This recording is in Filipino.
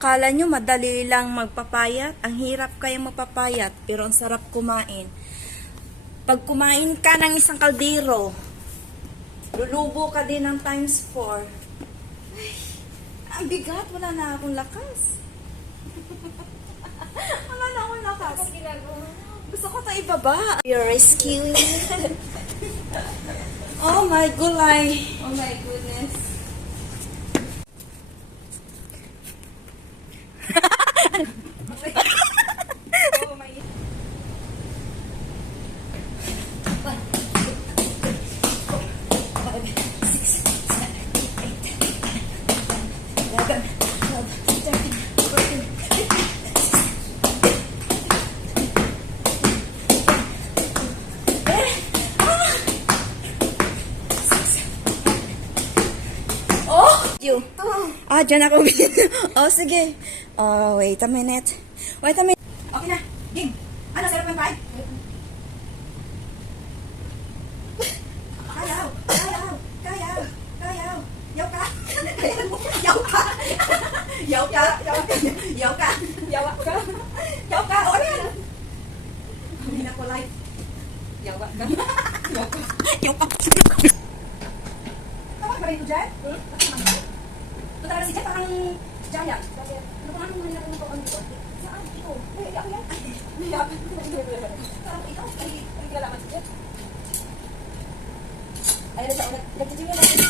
Akala nyo madali lang magpapayat? Ang hirap kayang magpapayat, pero ang sarap kumain. Pag kumain ka ng isang kaldero, lulubo ka din ng times 4. Ay, ang bigat, wala na akong lakas. Wala na akong lakas. Gusto ko ito ibaba. You're rescuing. Oh my gulay. Oh my goodness. You. Dyan ako. Oh, sige. Wait a minute. Wait a minute. Okay na. Game. Ano, sarap ng pie? Kayaw. Kayaw. Kayaw. Kayaw. Yaw ka. Yaw ka. Yaw ka. Yaw ka. Yaw ka. Yaw ka. O, yan. Hindi na ko like. Yaw ka. Yaw ka. Yaw ka. Tawag ba rin ko dyan? Ito talaga si Jet, parang giant. Kasi, ano pa nga nung nangyari ko ang dito? Saan? Ito. Ay, ako yan. Parang ikaw. Ay, kilalaman si Jet. Ayun na siya. Nagtitingin natin.